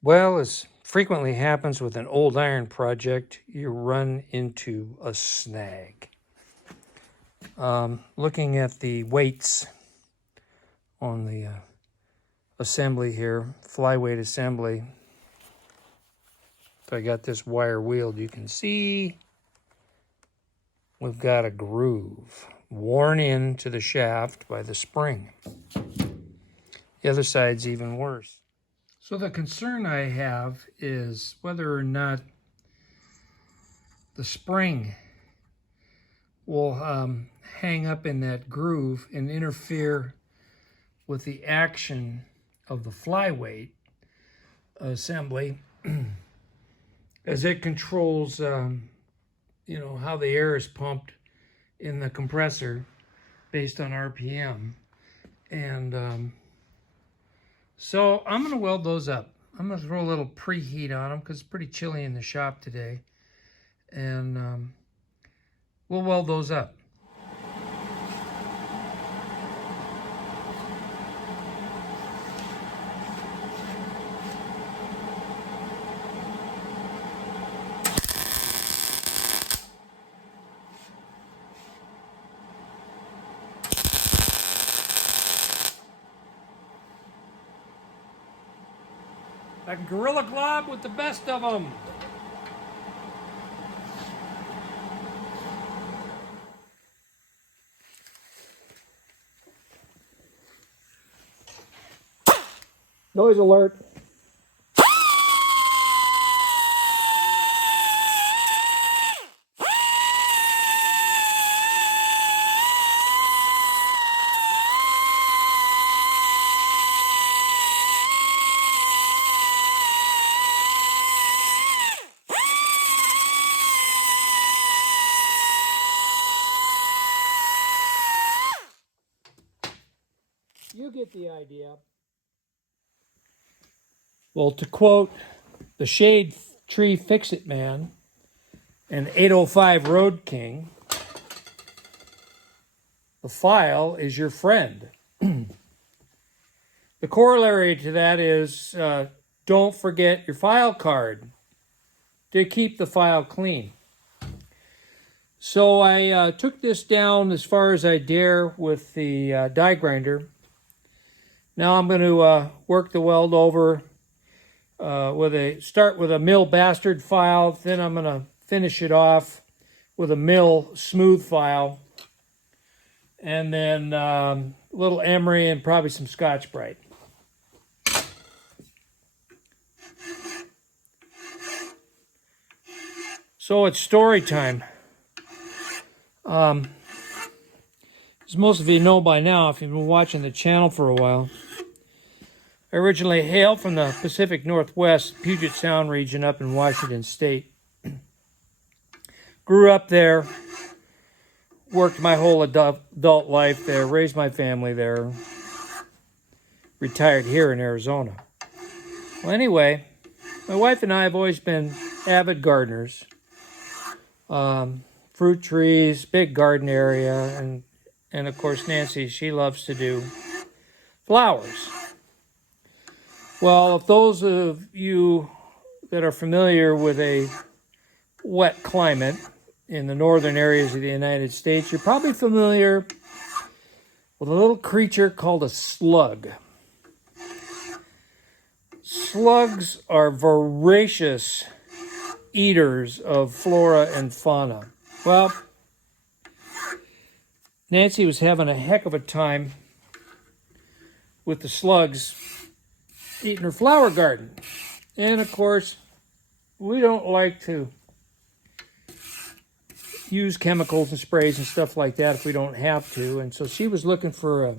Well, as frequently happens with an old iron project, you run into a snag. Looking at the weights on the assembly here, flyweight assembly, if I got this wire wheeled, you can see we've got a groove worn into the shaft by the spring. The other side's even worse. So the concern I have is whether or not the spring will hang up in that groove and interfere with the action of the flyweight assembly as it controls how the air is pumped in the compressor based on RPM. And so I'm going to weld those up. I'm going to throw a little preheat on them because it's pretty chilly in the shop today. And we'll weld those up. I can Gorilla Glob with the best of them. Noise alert. You get the idea. Well, to quote the Shade Tree Fix-It Man and 805 Road King, the file is your friend. The corollary to that is don't forget your file card to keep the file clean. So I took this down as far as I dare with the die grinder. Now I'm going to work the weld over start with a mill bastard file, then I'm going to finish it off with a mill smooth file, and then a little emery and probably some Scotch-Brite. So it's story time. As most of you know by now, if you've been watching the channel for a while, I originally hail from the Pacific Northwest, Puget Sound region up in Washington State. Grew up there, worked my whole adult life there, raised my family there, retired here in Arizona. Well, anyway, my wife and I have always been avid gardeners. Fruit trees, big garden area, and of course Nancy, she loves to do flowers. Well, if those of you that are familiar with a wet climate in the northern areas of the United States, you're probably familiar with a little creature called a slug. Slugs are voracious eaters of flora and fauna. Well, Nancy was having a heck of a time with the slugs eating her flower garden. And of course, we don't like to use chemicals and sprays and stuff like that if we don't have to. And so she was looking for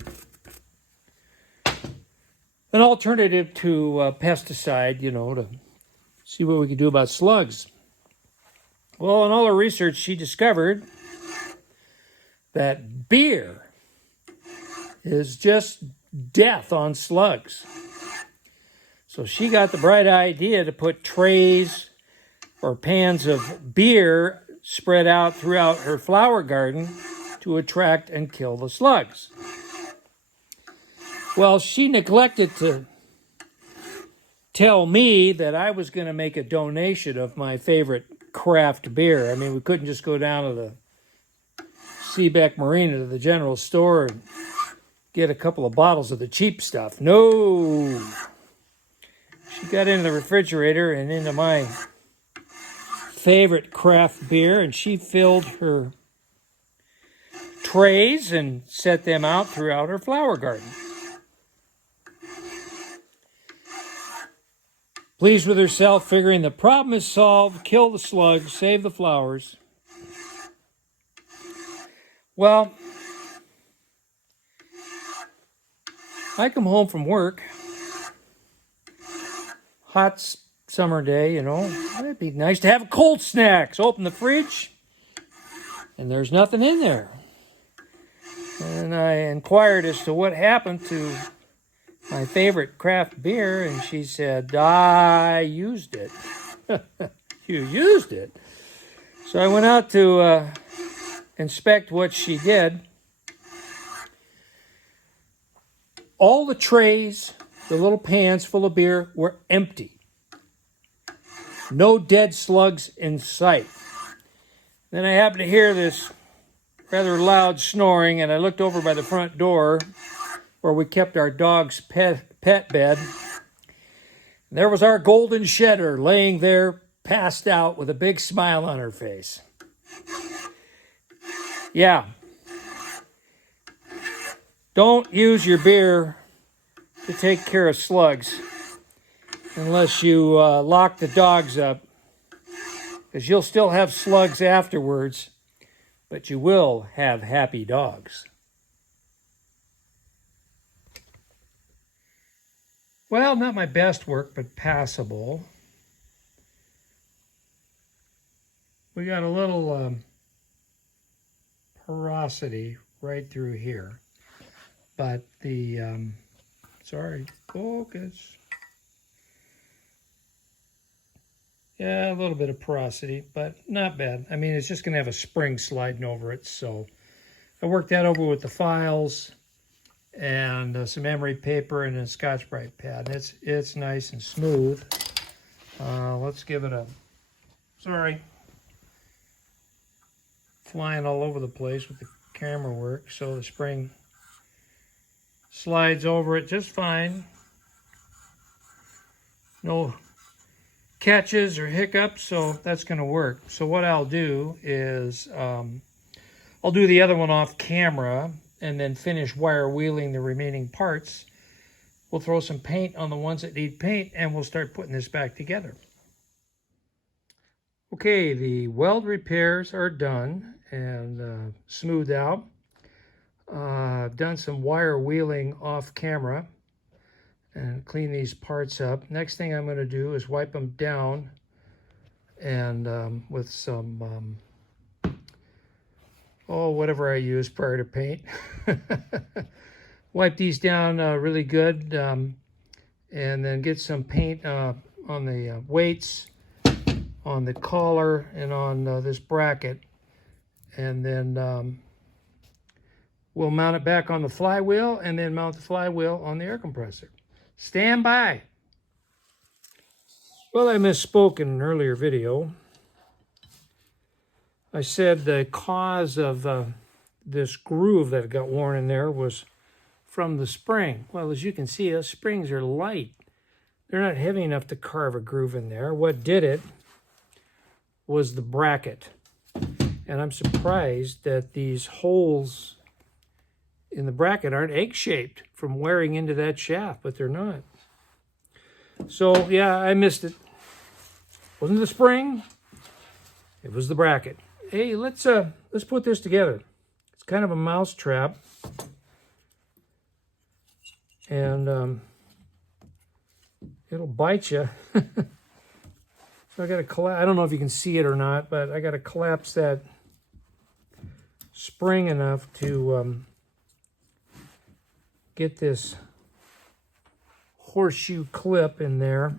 an alternative to pesticide, to see what we could do about slugs. Well, in all her research, she discovered that beer is just death on slugs. So she got the bright idea to put trays or pans of beer spread out throughout her flower garden to attract and kill the slugs. Well, she neglected to tell me that I was going to make a donation of my favorite craft beer. I mean, we couldn't just go down to the Seabeck Marina to the general store and get a couple of bottles of the cheap stuff. No. She got into the refrigerator and into my favorite craft beer, and she filled her trays and set them out throughout her flower garden. Pleased with herself, figuring the problem is solved, kill the slugs, save the flowers. Well, I come home from work, hot summer day, you know, it'd be nice to have cold snacks. Open the fridge, and there's nothing in there. And I inquired as to what happened to my favorite craft beer, and she said, I used it. You used it? So I went out to inspect what she did. All the trays, the little pans full of beer, were empty. No dead slugs in sight. Then I happened to hear this rather loud snoring, and I looked over by the front door where we kept our dog's pet bed. There was our golden shedder laying there, passed out with a big smile on her face. Yeah. Don't use your beer to take care of slugs unless you lock the dogs up, because you'll still have slugs afterwards, but you will have happy dogs. Well, not my best work, but passable. We got a little porosity right through here, but the, sorry, focus. Yeah, a little bit of porosity, but not bad. I mean, it's just going to have a spring sliding over it, so I worked that over with the files and some emery paper and a Scotch-Brite pad. It's nice and smooth. Let's give it a, sorry, flying all over the place with the camera work. So the spring slides over it just fine. No catches or hiccups, so that's going to work. So what I'll do is I'll do the other one off camera and then finish wire wheeling the remaining parts. We'll throw some paint on the ones that need paint, and we'll start putting this back together. Okay, the weld repairs are done and smoothed out. I've done some wire wheeling off camera and clean these parts up. Next thing I'm going to do is wipe them down and with some whatever I use prior to paint. Wipe these down really good, and then get some paint on the weights, on the collar, and on this bracket, and then we'll mount it back on the flywheel, and then mount the flywheel on the air compressor. Stand by. Well, I misspoke in an earlier video. I said the cause of this groove that got worn in there was from the spring. Well, as you can see, those springs are light. They're not heavy enough to carve a groove in there. What did it was the bracket. And I'm surprised that these holes in the bracket aren't egg-shaped from wearing into that shaft, but they're not. So, yeah, I missed it. Wasn't the spring, it was the bracket. Hey, let's put this together. It's kind of a mouse trap. And it'll bite you. So I got to collapse. I don't know if you can see it or not, but I got to collapse that spring enough to get this horseshoe clip in there.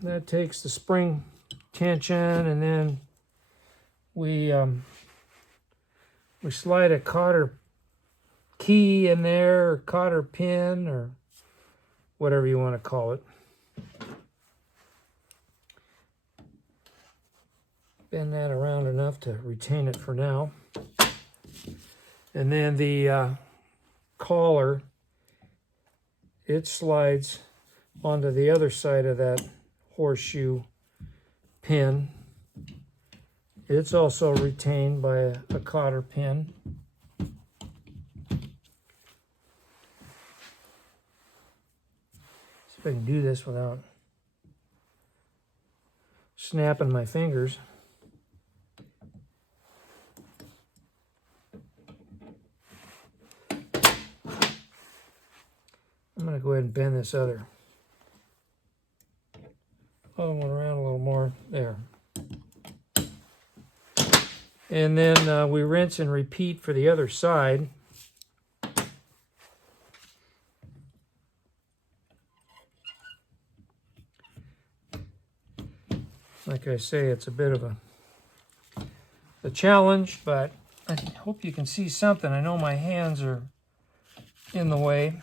That takes the spring tension, and then we slide a cotter key in there, or cotter pin, or whatever you want to call it. Bend that around enough to retain it for now. And then the collar, it slides onto the other side of that horseshoe pin. It's also retained by a cotter pin. See if I can do this without snapping my fingers. I'm going to go ahead and bend this other one around a little more. There. And then we rinse and repeat for the other side. Like I say, it's a bit of a challenge, but I hope you can see something. I know my hands are in the way.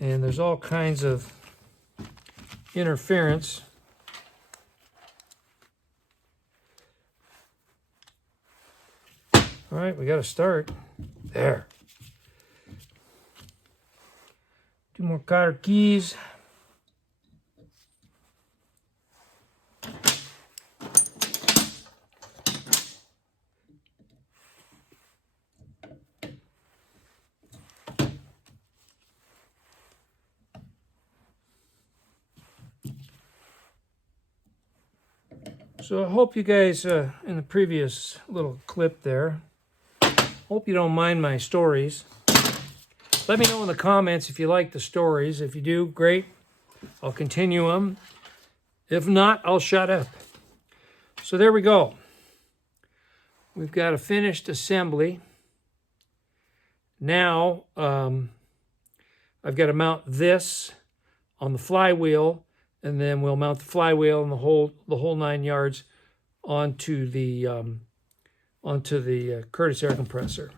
And there's all kinds of interference. All right, we got to start. There. 2 more cotter keys. So I hope you guys, in the previous little clip there, hope you don't mind my stories. Let me know in the comments if you like the stories. If you do, great. I'll continue them. If not, I'll shut up. So there we go. We've got a finished assembly. Now, I've got to mount this on the flywheel, and then we'll mount the flywheel and the whole 9 yards onto the Curtis air compressor.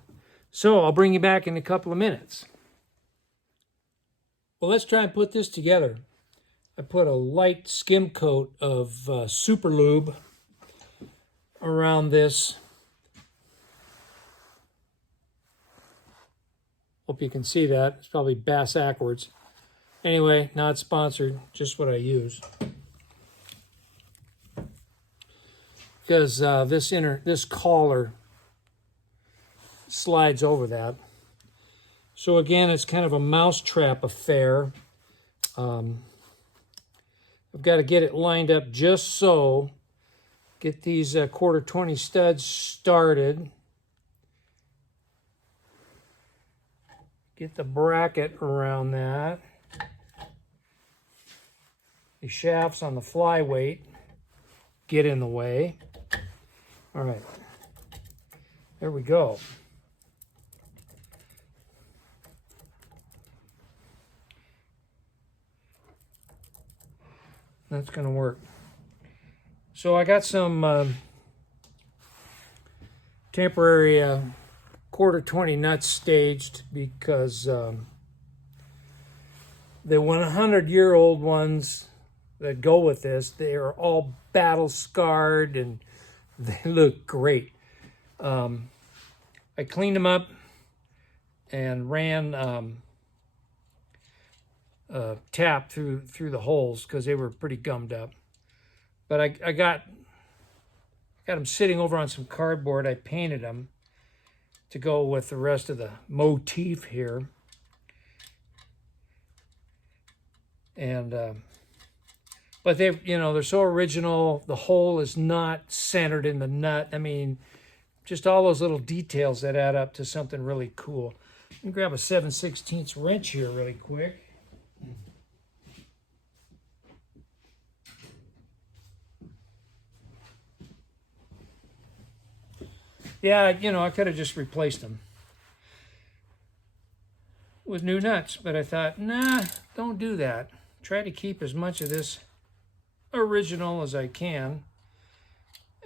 So I'll bring you back in a couple of minutes. Well, let's try and put this together. I put a light skim coat of Super Lube around this. Hope you can see that. It's probably bass-ackwards. Anyway, not sponsored, just what I use. Because this collar slides over that. So again, it's kind of a mousetrap affair. I've got to get it lined up just so. Get these 1/4-20 studs started. Get the bracket around that. The shafts on the flyweight get in the way. All right, there we go. That's going to work. So I got some temporary 1/4-20 nuts staged because the 100-year-old ones that go with this, they are all battle scarred and they look great. I cleaned them up and ran tap through the holes because they were pretty gummed up. But I got them sitting over on some cardboard. I painted them to go with the rest of the motif here. And but they're so original. The hole is not centered in the nut. I mean, just all those little details that add up to something really cool. Let me grab a 7/16 wrench here really quick. Yeah, I could have just replaced them with new nuts, but I thought, nah, don't do that. Try to keep as much of this original as I can.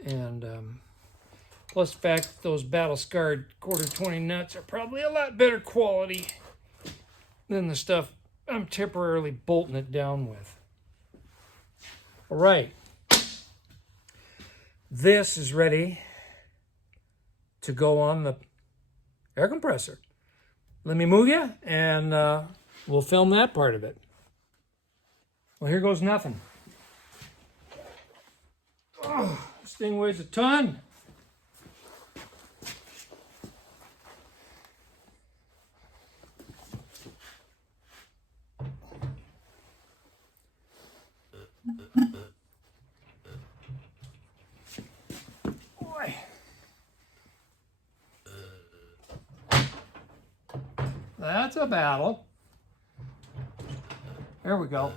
And plus the fact that those battle-scarred quarter 20 nuts are probably a lot better quality than the stuff I'm temporarily bolting it down with. All right. This is ready to go on the air compressor. Let me move you, and we'll film that part of it. Well, here goes nothing. Oh, this thing weighs a ton. Boy. That's a battle. There we go.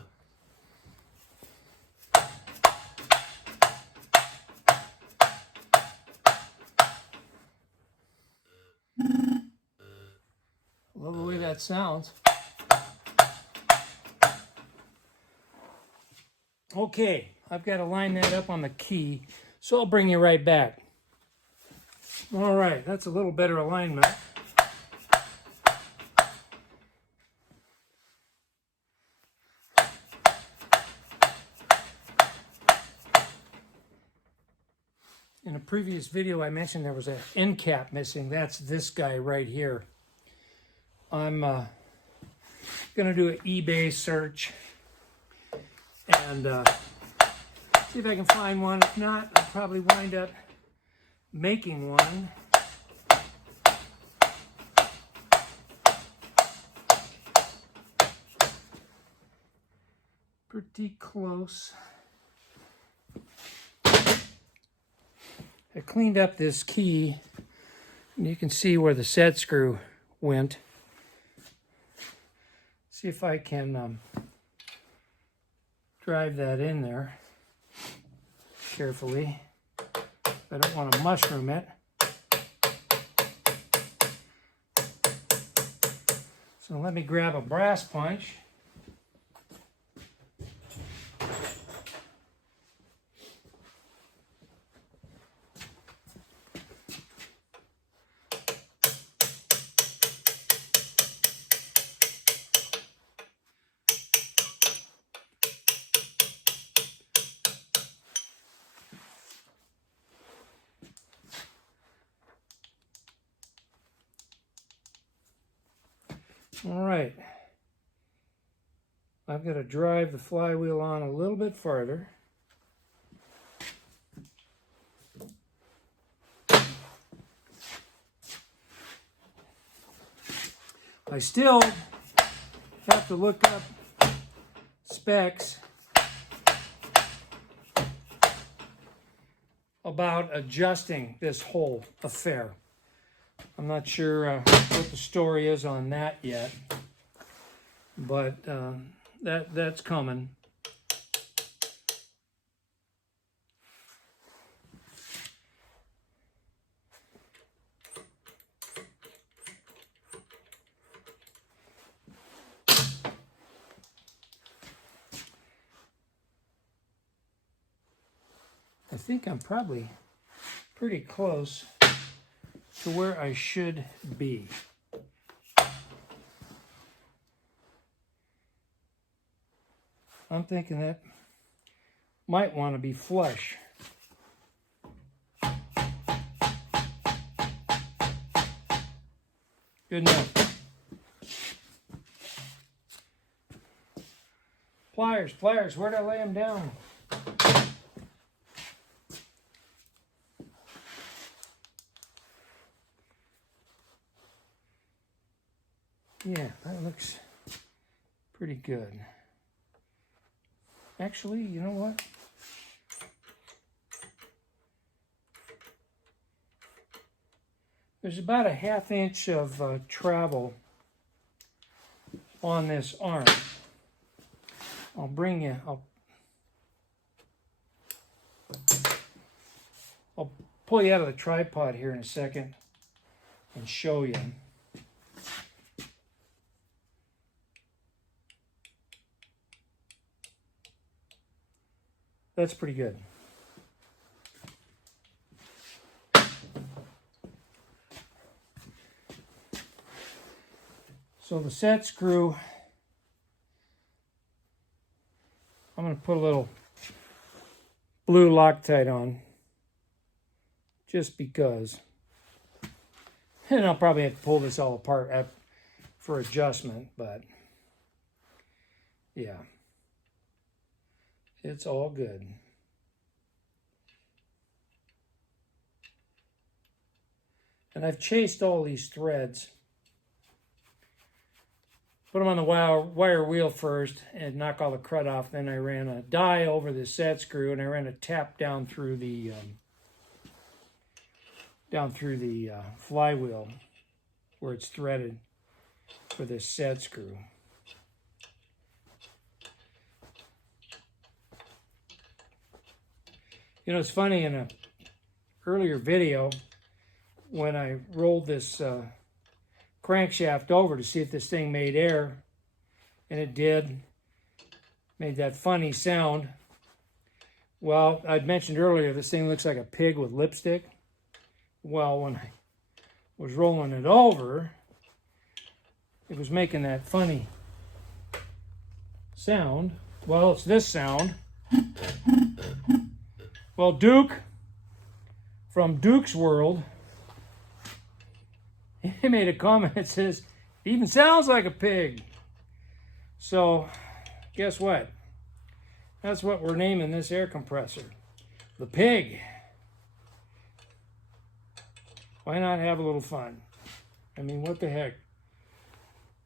Love the way that sounds. Okay, I've got to line that up on the key, so I'll bring you right back. All right, that's a little better alignment. In a previous video, I mentioned there was an end cap missing. That's this guy right here. I'm going to do an eBay search and see if I can find one. If not, I'll probably wind up making one. Pretty close. I cleaned up this key, and you can see where the set screw went. See if I can drive that in there carefully. I don't want to mushroom it. So let me grab a brass punch. All right, I've got to drive the flywheel on a little bit farther. I still have to look up specs about adjusting this whole affair. I'm not sure what the story is on that yet, but that's coming. I think I'm probably pretty close to where I should be. I'm thinking that might want to be flush. Good enough. Pliers, where'd I lay them down? Yeah, that looks pretty good. Actually, you know what? There's about a 1/2 inch of travel on this arm. I'll pull you out of the tripod here in a second and show you. That's pretty good. So the set screw, I'm going to put a little blue Loctite on, just because. And I'll probably have to pull this all apart for adjustment, but yeah, it's all good. And I've chased all these threads. Put them on the wire wheel first and knock all the crud off. Then I ran a die over the set screw and I ran a tap down through the flywheel where it's threaded for this set screw. You know, it's funny, in an earlier video, when I rolled this crankshaft over to see if this thing made air, and it did, made that funny sound. Well, I'd mentioned earlier this thing looks like a pig with lipstick. Well, when I was rolling it over, it was making that funny sound. Well, it's this sound. Well, Duke from Duke's World, he made a comment that says, it even sounds like a pig. So, guess what? That's what we're naming this air compressor. The pig. Why not have a little fun? I mean, what the heck?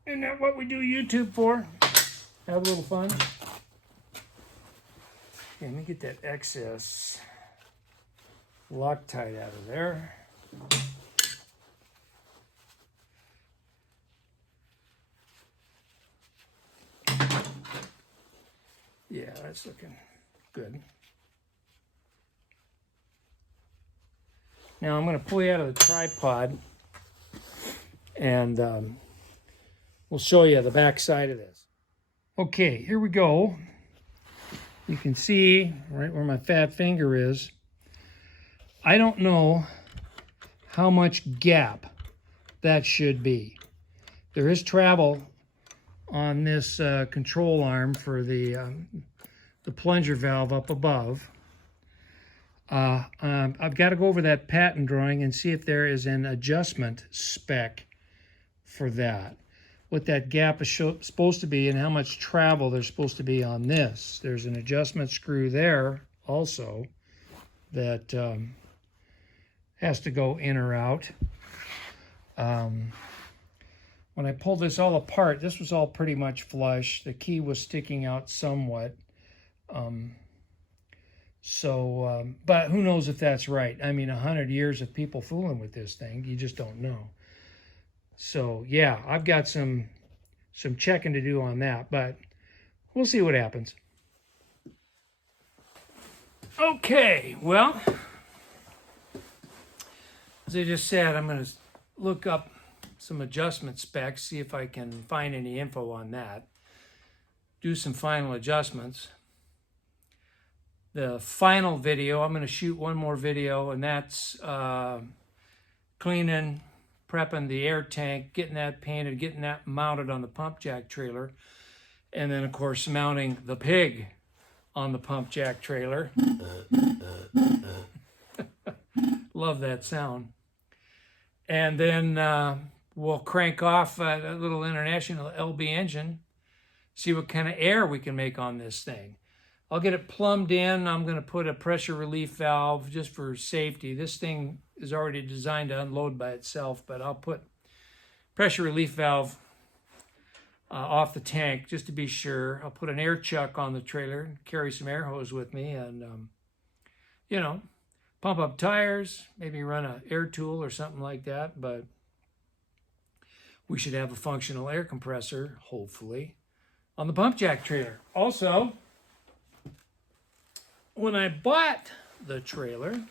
Isn't that what we do YouTube for? Have a little fun? Okay, let me get that excess Loctite out of there. Yeah, that's looking good. Now I'm going to pull you out of the tripod and we'll show you the back side of this. Okay, here we go. You can see right where my fat finger is. I don't know how much gap that should be. There is travel on this control arm for the plunger valve up above. I've got to go over that patent drawing and see if there is an adjustment spec for that. What that gap is supposed to be and how much travel there's supposed to be on this. There's an adjustment screw there also that has to go in or out. When I pulled this all apart, this was all pretty much flush. The key was sticking out somewhat. But who knows if that's right? I mean, 100 years of people fooling with this thing, you just don't know. So yeah, I've got some checking to do on that, but we'll see what happens. Okay, well, as I just said, I'm going to look up some adjustment specs, see if I can find any info on that, do some final adjustments. The final video, I'm going to shoot one more video, and that's cleaning, prepping the air tank, getting that painted, getting that mounted on the pump jack trailer, and then of course mounting the pig on the pump jack trailer. Love that sound. And then we'll crank off a little International LB engine, see what kind of air we can make on this thing. I'll get it plumbed in. I'm going to put a pressure relief valve just for safety. This thing is already designed to unload by itself, but I'll put pressure relief valve off the tank just to be sure. I'll put an air chuck on the trailer, carry some air hose with me, and, you know, pump up tires, maybe run an air tool or something like that, but we should have a functional air compressor, hopefully, on the pump jack trailer. Also, when I bought the trailer,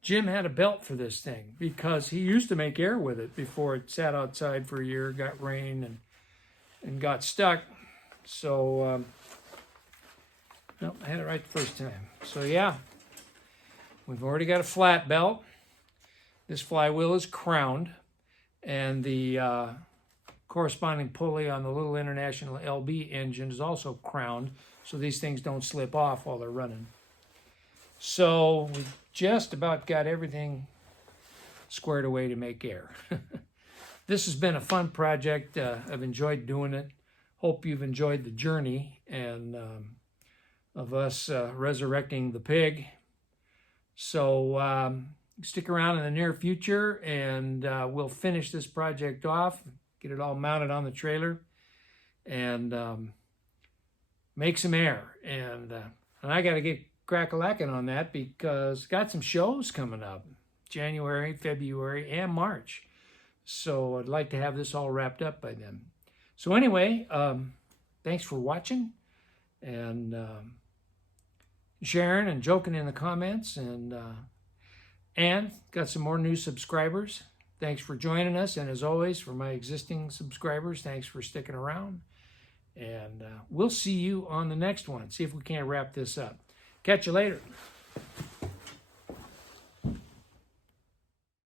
Jim had a belt for this thing because he used to make air with it before it sat outside for a year, got rain, and got stuck. So, no, I had it right the first time. So yeah, we've already got a flat belt. This flywheel is crowned, and the corresponding pulley on the little International LB engine is also crowned, so these things don't slip off while they're running. So we just about got everything squared away to make air. This has been a fun project. I've enjoyed doing it. Hope you've enjoyed the journey and of us resurrecting the pig. So stick around in the near future, and we'll finish this project off, get it all mounted on the trailer, and make some air. And I got to get crack-a-lacking on that because got some shows coming up, January, February, and March. So I'd like to have this all wrapped up by then. So anyway, thanks for watching and sharing and joking in the comments. And got some more new subscribers. Thanks for joining us. And as always, for my existing subscribers, thanks for sticking around. And we'll see you on the next one. See if we can't wrap this up. Catch you later.